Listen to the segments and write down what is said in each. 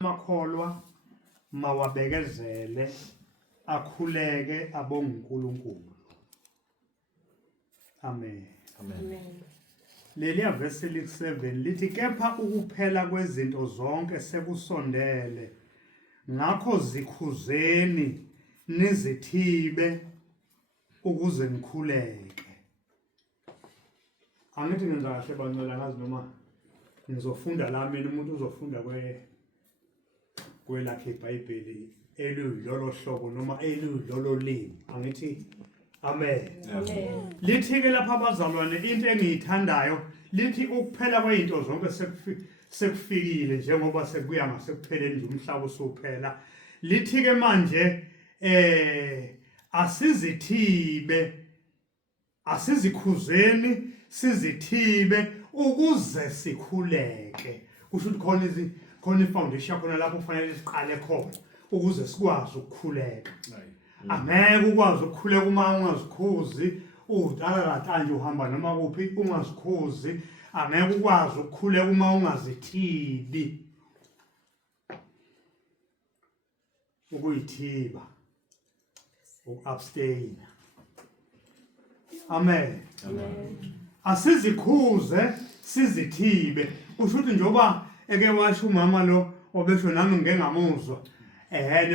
Amakholwa mawabekezele akhuleke abonge uNkulunkulu. Amen. Amen. Leliya verse li-7 lithi kepha ukuphela kwezinto zonke sekusondele, ngakho zikhuzeni nizithibe ukuze nikhuleke. Angithi ngenza kahle bancela ngazi noma ngizofunda la mina umuntu uzofunda kwelakhe iBhayibheli elilolo hlobo noma elilolo limi. Angithi amen. Amen. Lithi ke lapha abazalwane into engiyithandayo lithi ukuphela kwezinto zonke sekufikile njengoba sekuya ngasekupheleni nje umhlaba usuphela. Lithi ke manje asizikhuzeni sizithibe ukuze sikhuleke. Kusho ukuthi khona ifoundation khona lapho kufanele siqale khona ukuze sikwazi ukukhuleka. Angeke ukwazi ukukhuleka uma ungazikhuzi udalala nje uhamba noma kuphi ungazikhuzi. Angeke ukwazi ukukhuleka uma ungazithibi. Ukuyithiba, abstain. Amen. Amen. Asizikhuze sizithibe. Usho ukuthi njoba eke washo umama lo obesho nami ngengamuzwa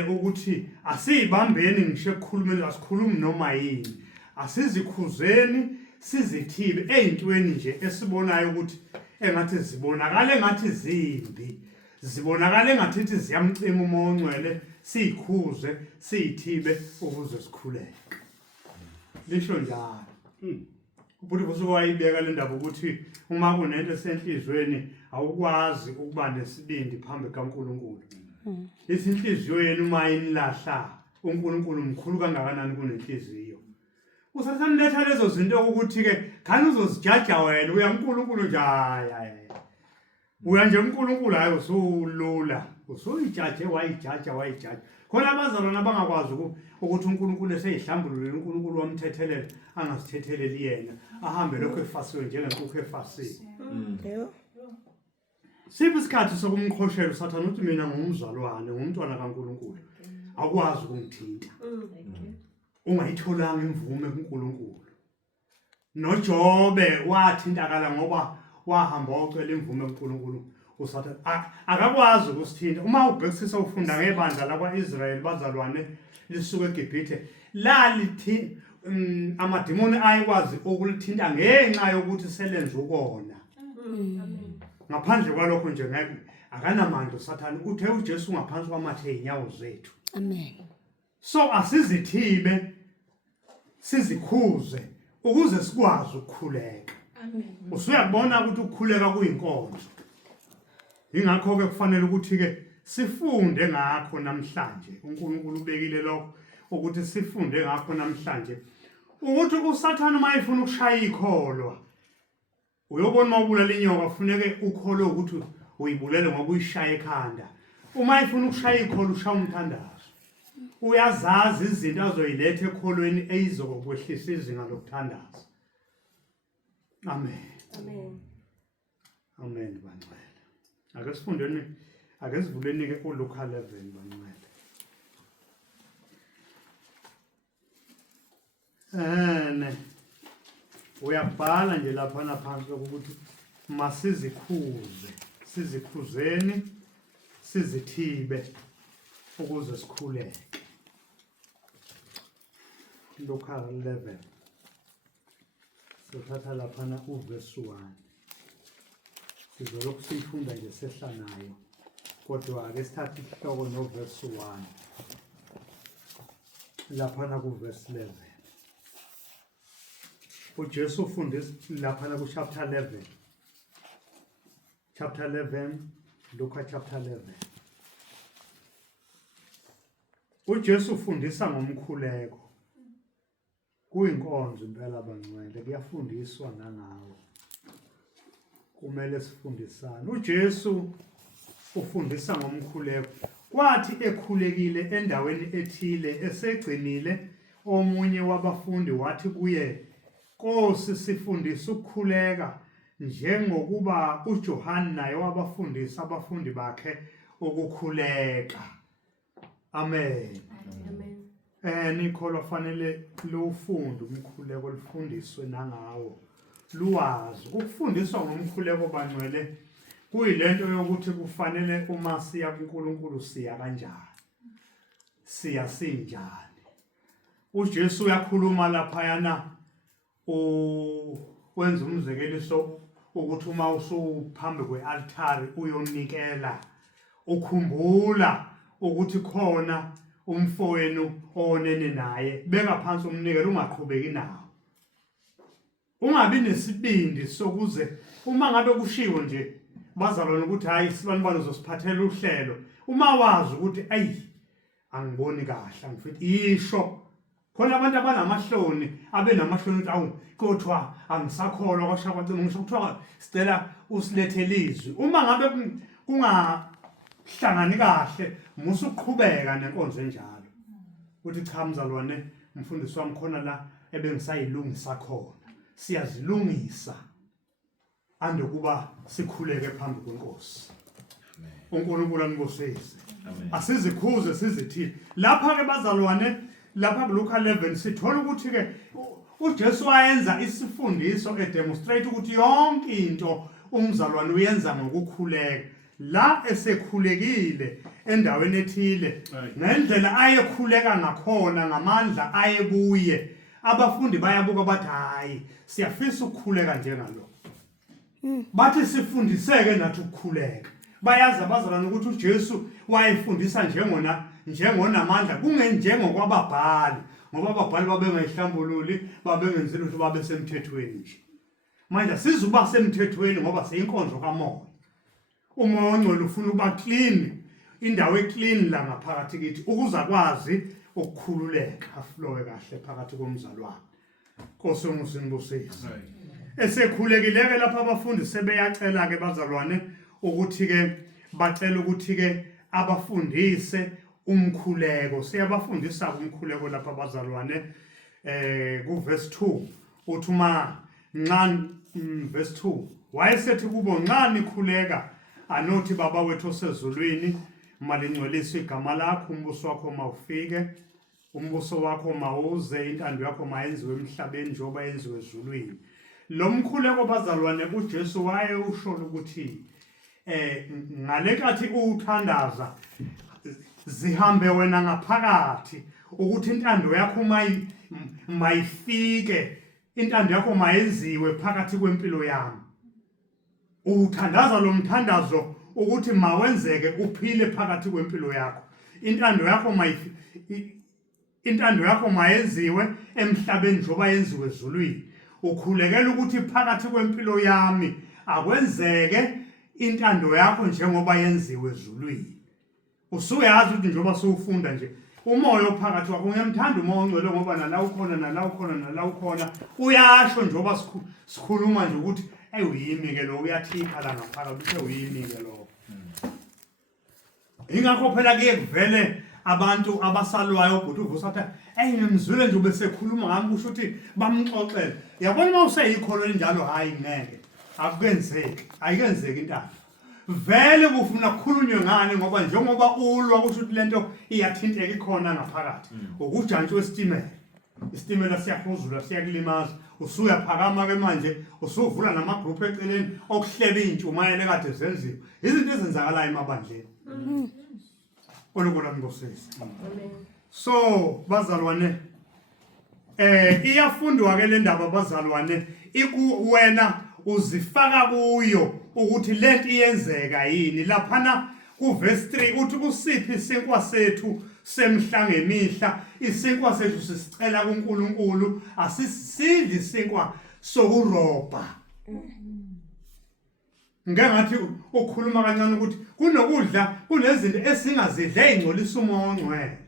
ukuthi asizibambeni ngisho ekukhulumeni asikhulumi noma yini. Asizikhuzeni sizithibe ezintweni nje esibonayo ukuthi engathi zibonakala engathi zimbi. Zibonakala engathi ziyamcima umoya ongcwele, sikhuze sithibe ukuze sikhuleke. Lisho njalo. Ubuthi kusuke wayibeka le ndaba ukuthi uma kunento esenhlizweni awukwazi ukuba nesibindi phambi kaNkulunkulu. Isinhliziyo yenu uma inilahla uNkulunkulu mkhulu kangakanani kunenhliziyo. Usathane letha lezo zinto ukuthi ke khani uzozijaja wena uya uNkulunkulu nje hayi. Uya nje uNkulunkulu hayi usulula. Usuyijaje wayijaja. Khona abazalwana abangakwazi ukuthi uNkulunkulu eseyihlambulule uNkulunkulu wamthethelela angasithetheleli yena ahambe lokho efasiwe njengenkukhu efasiwe. Siphi isikhathi sokumkhoshela usathana uthi mina ngumzalwane ngumntwana kaNkulunkulu akwazi ukungithinta. Ungayitholanga imvume kuNkulunkulu. NoJobe wathintakala ngoba wahamba wacela imvume kuNkulunkulu. Usathana akakwazi ukusithinta. Uma ubhekisisa ufunda ngebandla lakwaIsrayeli bazalwane lisuke eGibhithe la lithi amadimoni ayekwazi ukulithinta ngenxa yokuthi selenze ukona. Ngaphandle kwalokho nje ngeke akanamandla usathana uthe uJesu ngaphansi kwamathe einyawo zethu. Amen. So asizithibe sizikhuze ukuze sikwazi ukukhuleka. Amen. Usuyabona ukuthi ukukhuleka kuyinkonzo. Ingakho ke kufanele ukuthi ke sifunde ngakho namhlanje. uNkulunkulu ubekile lokho ukuthi sifunde ngakho namhlanje. Ukuthi usathana mayifuna ukushaya ikholwa uyobona mawubulala inyoka kufuneke ukholwe ukuthi uyibulele ngoba uyishaya ekhanda. Uma ifuna ukushaya ikholwa ushaya umthandazo. Uyazazi izinto azoyiletha ekholweni eyizokwehlisa izinga lokuthandaza. Amen. Amen. Amen bancela. Ake sifundeni ake sivuleni ke kuLuka 11 bancela. Uyabhala nje lapha naphansi ukuthi sizikhuzeni sizithibe ukuze sikhuleke. Luka 11 sothatha lapha na uverse 1. Sizolokhu sifunda nje sehlanayo kodwa ake sithathe isihloko noverse 1 lapha na kuverse 11. uJesu ufundisa lapha na ku chapter 11 Luka chapter 11. uJesu ufundisa ngomkhuleko. Kuyinkonzo impela bangcwele kuyafundiswa nangawo. Kumele sifundisane. uJesu ufundisa ngomkhuleko. Kwathi ekhulekile endaweni ethile esegcinile omunye wabafundi wathi kuye, Nkosi sifundisa ukukhuleka njengokuba uJohane naye wabafundisa abafundi bakhe ukukhuleka. Amen. Amen. Nikholwa fanele lufunde umkhuleko lifundiswe nangawo. Luwazi ukufundiswa ngomkhuleko bangcwele kuyilento yokuthi kufanele uma siya kuNkulunkulu siya kanjani. Siya sinjani. uJesu uyakhuluma lapha yana wenza umzekeliso ukuthi uma usuphambi kwealtari uyonikela ukhumbula ukuthi khona umfowenu onene naye beka phansi umnikelo ungaqhubeki nawo. Ungabi nesibindi sokuze uma ngabe kushiwo nje bazalwana ukuthi hayi sibanibani uzosiphathela uhlelo uma wazi ukuthi ayi angiboni kahle angifithi isho khona abantu abanamahloni abenamahloni ukuthi awu kodwa angisakholwa kwashaka ngisho kuthiwa sicela usilethele izwi uma ngabe kungahlangani kahle musuqhubeka nenkonzo enjalo uthi cha mzalwane mfundisi wami khona la ebengisayilungisa khona siyazilungisa andokuba sikhuleke phambi kweNkosi. uNkulunkulu angibusise. Asizikhuze sizithile lapha ke bazalwane lapha kuLuka 11 sithola ukuthi ke uJesu wayenza isifundiso edemonstrate ukuthi yonke into umzalwane uyenza ngokukhuleka la esekhulekile endaweni ethile ngendlela ayekhuleka ngakhona ngamandla ayebuye abafundi bayabuka bathi hayi siyafisa ukukhuleka njengalo bathi sifundiseke nathi ukukhuleka bayazi abazalwane ukuthi uJesu wayefundisa njengonamandla kungenjengokwababhali ngoba ababhali babengayihlambululi babengenzi lutho babesemthethweni nje manje sizuba semthethweni ngoba seyinkonzo kamoya umoya ongcwele ufuna ukuba clean indawo eclean la ngaphakathi kithi ukuze akwazi ukukhululeka aflowe kahle phakathi komzalwane. Nkosi umusingibusise esekhulekileke lapha abafundi sebeyacela ke bazalwane ukuthi ke bacela ukuthi ke abafundise umkhuleko siyabafundisa umkhuleko lapha abazalwane ku verse 2 uthi uma nxa verse 2 wayesethi kubo nxa nikhuleka anothi baba wethu osezulwini malingcweliswe igama lakho umbuso wakho mawufike umbuso wakho mawuze intando yakho mayenziwe emhlabeni njengoba yenziwe ezulwini. Lo mkhuleko bazalwane uJesu waye usho ukuthi ngalekathi uthandaza zihambe wena ngaphakathi ukuthi intando yakho mayifike intando yakho mayenziwe phakathi kwempilo yami. Uthandaza lo mthandazo ukuthi mawenzeke uphile phakathi kwempilo yakho. Intando yakho mayenziwe emhlabeni njengoba yenziwe ezulwini. Ukhulekela ukuthi phakathi kwempilo yami akwenzeke intando yakho njengoba yenziwe ezulwini. Usuyazi ukuthi njengoba sowufunda nje umoya ophakathi kwakho uyamthanda umoya ongcwele ngoba nala ukhona uyasho njengoba sikhuluma nje ukuthi uyimi ke lo uyathikha la ngaphakathi uyimi ke lo. Ingakho phela ke kuvele abantu abasalwayo ubhuti uvusathi ngimzwile nje besekhuluma ngami kusho ukuthi bamxoxele. Yabona uma useyikholwa njalo hayi ngeke akenzeki ayikenzeki intando. Vele kufuna kukhulunywe ngani ngoba njengoba ulwa kusho ukuthi lento iyathinteka ikhona ngaphakathi. Ukujantshwa wesitimela. Isitimela siyahuzula siyakulimaza. Usuyaphakama ke manje usuvula namagroup eceleni okuhleba intshumayelo ekade zenziwe. Izinto ezenzakalayo emabandleni. Olukona ngosisi. So bazalwane iyafundwa ke le ndaba bazalwane wena uzifaka kuyo ukuthi lento iyenzeka yini laphana ku verse 3 uthi kusiphi isinkwa sethu semhla ngemihla isinkwa sethu sisicela kuNkulunkulu asisidli isinkwa sokurobha. Ngengathi ukukhuluma kancane ukuthi kunokudla kunezinto esingazidla ezingcolisa umoya ongcwele.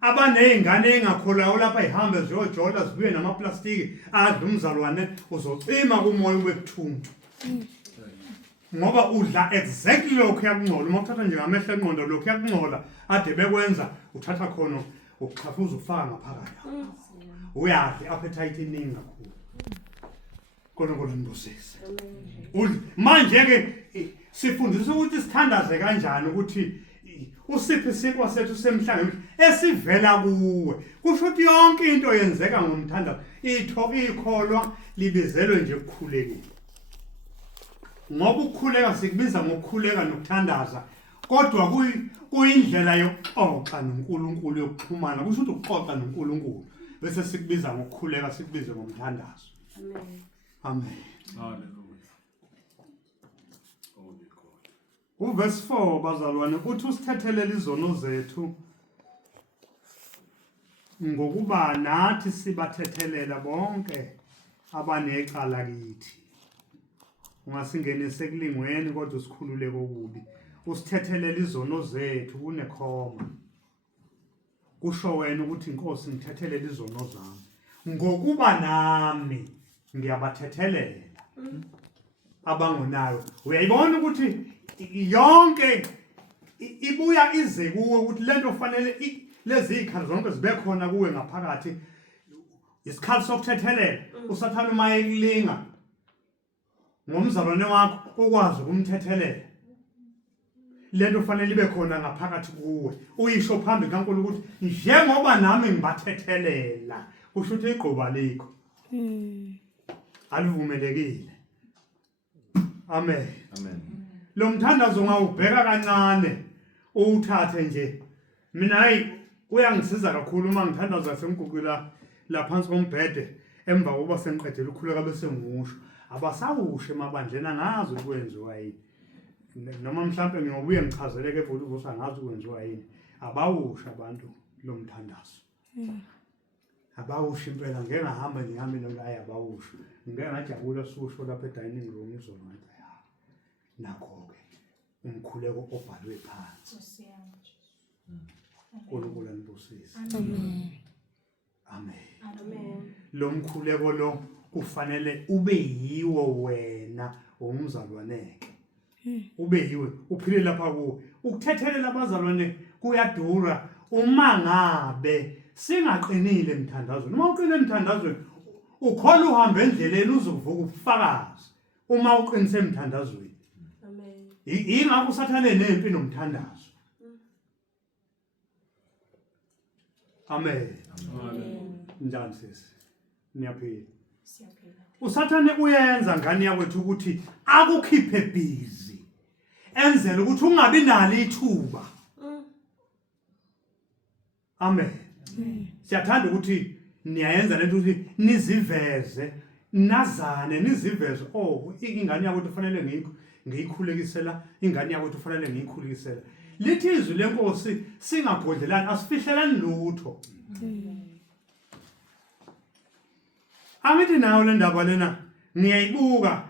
Abanezingane engakholwayo lapha ihambe ziyojola zibuye namaplastiki adla umzalwane uzocima kumoya webuthuntu. Ngoba udla exactly lokho yakungcola uma uthatha nje ngamehlo engqondo lokho yakungcola ade bekwenza uthatha khona ukuxhafuza ufaka ngaphakathi. Uyadla appetite iningi kakhulu. uNkulunkulu nibusise. Amen. Manje ke sifundiswa ukuthi sithandaze kanjani ukuthi usiphi isikwa sethu semhlanga esivela kuwe. Kusho ukuthi yonke into yenzeka ngomthandazo. Ikholwa libizelwe nje ukukhulekile. Ngoba ukukhuleka sikubiza ngokukhuleka nokuthandaza. Kodwa kuyindlela yokuxoxa noNkulunkulu yokuxhumana. Kusho ukuthi ukuxoxa noNkulunkulu bese sikubiza ngokukhuleka sikubize ngomthandazo. Amen. Amen. Hallelujah. Holy God. Uverse 4 bazalwane uthi usithethelele izono zethu ngokuba nathi sibathethelela bonke abanecala kithi. Ungasingenise kulingweni kodwa usikhulule kokubi. Usithethelele izono zethu kunekhoma. Kusho wena ukuthi inkosi ngithethelele izono zami. Ngokuba nami ngiyabathethelela. Abangonayo. Uyayibona ukuthi yonke ibuya ize kuwe ukuthi lento kufanele lezi ikhali zonke zibe khona kuwe ngaphakathi. Isikhali sokuthethelela usathana uma ekulinga ngomzalwane wakho ukwazi ukumthethelela. Lento kufanele ibe khona ngaphakathi kuwe. Uyisho phambili kaNkulunkulu ukuthi njengoba nami ngibathethelela kusho ukuthi igquba likho. Alivumelekile. Amen. Amen. Lo mthandazo ngawubheka kancane uthathe nje. Mina hayi uyangisiza kakhulu uma ngithandaza semgugula la phansi kombhede emva kokuba sengiqedela ukukhuleka bese ngimusho. Abasawushe emabandleni angazi ukwenziwa yini. Noma mhlambe ngiyobuye ngichazeleke futhi ukuthi angazi ukwenziwa yini. Abawusha abantu lo mthandazo. Abawusha impela ngeke ngahamba ngihambe noma ayabawusha. Ngeke ngajabula susho lapha edining room izona nje. Nakho ke umkhuleko obhalwe phansi. uNkulunkulu anibusise. Amen. Amen. Amen. Lo mkhuleko lo kufanele ube yiwo wena umzalwaneke. Ube yiwe uphile lapha kuwe. Ukuthethelela abazalwane kuyadura uma ngabe singaqinile emthandazweni. Uma uqine emthandazweni ukhola uhamba endleleni uzovuka ubufakazi uma uqinise emthandazweni. Amen. Ingakho usathane nempi nomthandazo. Amen. Amen. Njani sisi? Niyaphila. Siyaphila. Usathane uyenza ngani yakwethu ukuthi akukhiphe busy. Enzele ukuthi ungabi nalo ithuba. Amen. Siyathanda ukuthi niyayenza lento ukuthi niziveze, nazane niziveze. Oh, ingane yakwethu kufanele ngiyikhulekisela, ingane yakwethu kufanele ngiyikhulekisela. Lithi izwi lenkosi singabhodlelani, asifihlelani lutho. Angithi nayo le ndaba lena ngiyayibuka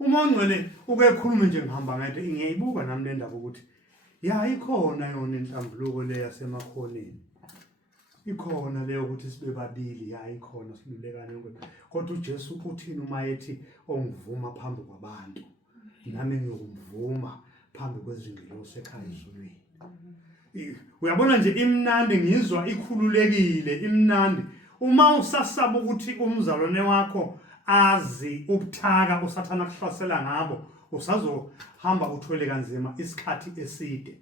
uma ongcwele ukekhuluma nje ngihamba ngento ngiyayibuka nami le ndaba ukuthi ya ikhona yona inhlambuluko le yasemakhoneni. Ikhona leyo ukuthi sibe babili ya ikhona silulekane kodwa uJesu uthini uma ethi ongivuma phambi kwabantu nami ngiyokumvuma phambi kwezingilosi ekhaya ezulwini. Uyabona nje imnandi ngizwa ikhululekile imnandi uma usasaba ukuthi umzalwane wakho azi ubuthaka usathana kuhlasela ngabo usazohamba uthwele kanzima isikhathi eside.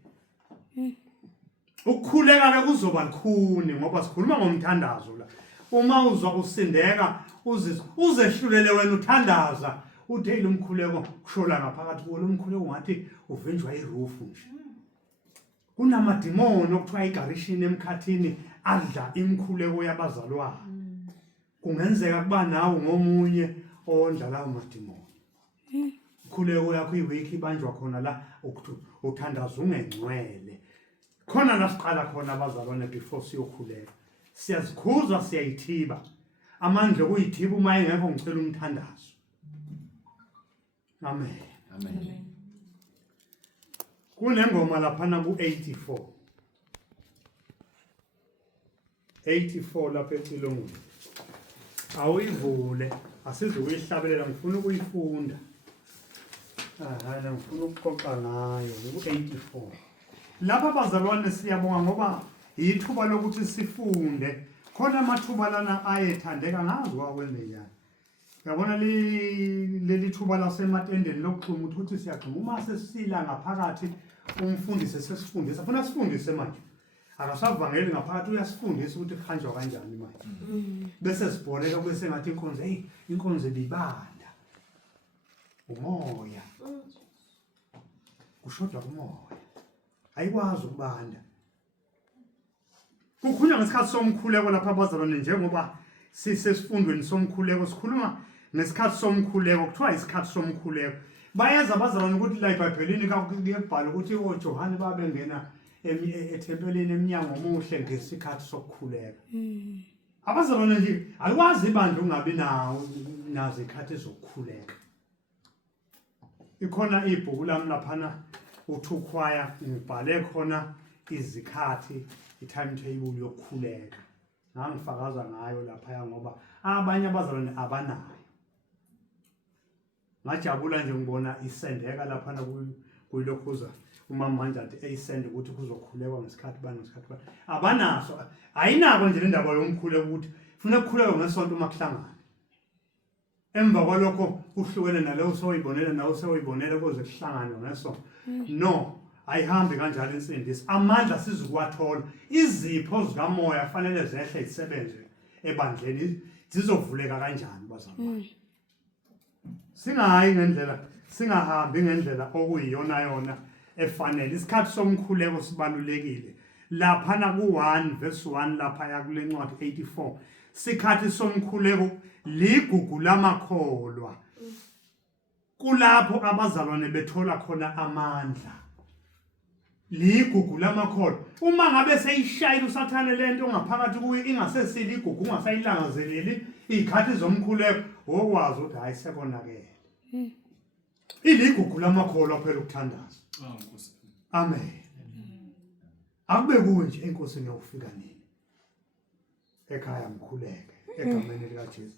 Ukukhuleka ke kuzoba likhuni ngoba sikhuluma ngomthandazo la. Uma uzwa usindeka uzehlulele wena uthandaza uthi lo mkhuleko kushola ngaphakathi kuwo lo mkhuleko ngathi uvinjwa iroof nje. Kunamadimoni okuthiwa igarishini emkhathini adla imkhuleko yabazalwane. Kungenzeka kuba nawe ngomunye ondla lawo madimoni. Ikhuleko yakho iwiki ibanjwa khona la ukuthi uthandaza ungengcwele. Khona la siqala khona abazalwane before siyokhuleka. Siyazikhuza siyayithiba. Amandla kuyithiba uma engekho ngicela umthandazo. Amen. Amen. Kunengoma laphana ku-84. 84 lapha eCilongweni. Awuyivule, asizukuyihlabelela ngifuna ukuyifunda. Ngifuna ukuxoxa ngayo ku-84. Lapha bazalwane siyabonga ngoba yithuba lokuthi sifunde. Khona amathuba lana ayethandeka ngazi wakwenze njani. Yabona leli thuba lasematendeni lokuxhuma uthi siyaxhuma uma sesila ngaphakathi umfundisi sesifundisa funa sifundise manje akasavangeli ngaphakathi uyasifundisa ukuthi kuhanjwa kanjani manje bese sibholeka bese ngathi inkonzo libanda umoya kushodwa kumoya ayikwazi ukubanda kukhulunywa ngesikhathi somkhuleko lapha abazalwane njengoba sisesifundweni somkhuleko sikhuluma ngesikhathi somkhuleko kuthiwa isikhathi somkhuleko bayeza abazalwane ukuthi la eBhayibhelini kuyabhala ukuthi oJohane babengena ethempelini eminyango omuhle ngesikhathi sokukhuleka abazalwane nje alikwazi ibandla ungabi nazo ikhathi zokukhuleka ikhona ibhuku lami laphana uthukhwaya ngibhale khona izikhathi i-timetable yokukhuleka ngangifakaza ngayo lapha ngoba abanye abazalwane abanayo ngajabula nje ngibona isendeka lapha kuyilokhuza umama manje athi eyisende ukuthi kuzokhulekwa ngesikhathi bani abanaso ayinako nje indaba yomkhuleko ukuthi ufuna ukukhuleka ngesonto uma kuhlangana emva kwalokho uhlukene naleyo soyibonela nawe soyibonela kuze kuhlangane ngesonto no ayihambi kanjalo insindisi amandla sizokuwathola izipho zikamoya fanele zehle isebenze ebandleni zizovuleka kanjani bazalwane singahambi ngendlela okuyiyona efanele isikhathi somkhuleko sibalulekile laphana ku1 verse 1 lapha yakule ncwadi 84 sikhathi somkhuleko ligugu lamakholwa kulapho abazalwane bethola khona amandla ligugu lamakholwa uma ngabe seyishayile usathane lento ngaphakathi kuye ingasesili igugu ungasayilangazeleli izikhathi zomkhuleko okwazi ukuthi hayi sekonakele iligugu lamakholwa phela ukuthandaza amen akube kunje inkosi ngiyofika nini ekhaya mkhuleke egameni lika Jesu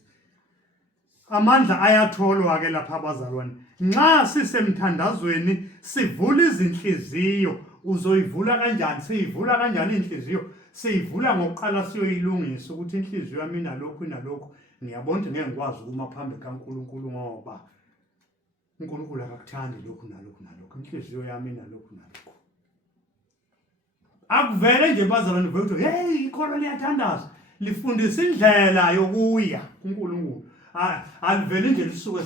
amandla ayatholwa ke lapha abazalwane nxa sisemthandazweni sivula izinhliziyo uzoyivula kanjani siyivula kanjani inhliziyo siyivula ngokuqala siyoyilungisa ukuthi inhliziyo yami nalokho ngiyabona ukuthi ngeke ngikwazi ukuma phambi kaNkulunkulu ngoba uNkulunkulu akakuthandi lokhu nalokho inhliziyo yami nalokho akuvele nje bazalwane bethu hey ikholwa liyathandaza lifundisa indlela yokuya kuNkulunkulu aliveli nje lisuke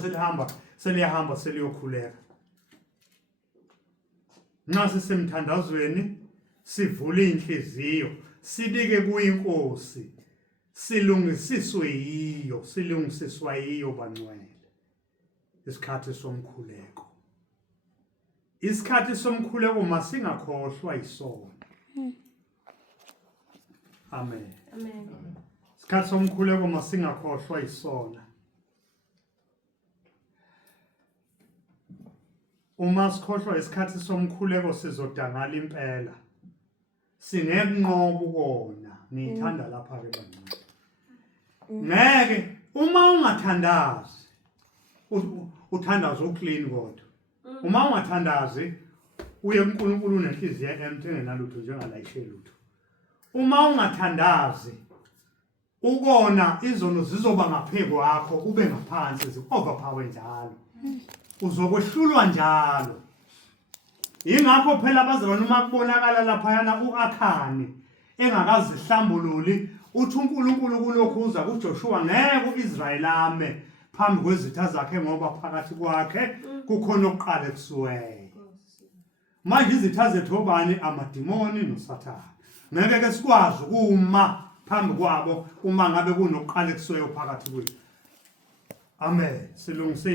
seliyahamba seliyokhuleka nxa sisemthandazweni sivule inhliziyo sibike kuyinkosi silungisiswa yiyo bangcwele isikhathi somkhuleko masingakhohlwa isona amen isikhathi somkhuleko masingakhohlwa isona uma sikhohlwa isikhathi somkhuleko sizodangala impela singekunqoba ukona ngithanda lapha ke bangcwele ngeke uma ungathandazi uthandaza uclean kodwa uma ungathandazi uye kuNkulunkulu nenhliziyo empty engenalutho njengalayishe lutho uma ungathandazi ukona izono zizoba ngaphezu kwakho ube ngaphansi zioverpower njalo uzokwehlulwa njalo ingakho phela abazalwane uma kubonakala lapha yana uAkhani engakazihlambululi uthi uNkulunkulu kulokhu uza kuJoshua ngeke uIsrayeli ame phambi kwezitha zakhe ngoba phakathi kwakhe kukhona okuqala kusuweyo manje izitha zethu obani amadimoni noSathane ngeke ke sikwazi ukuma phambi kwabo uma ngabe kunokuqala kusuweyo phakathi kwethu amen silungise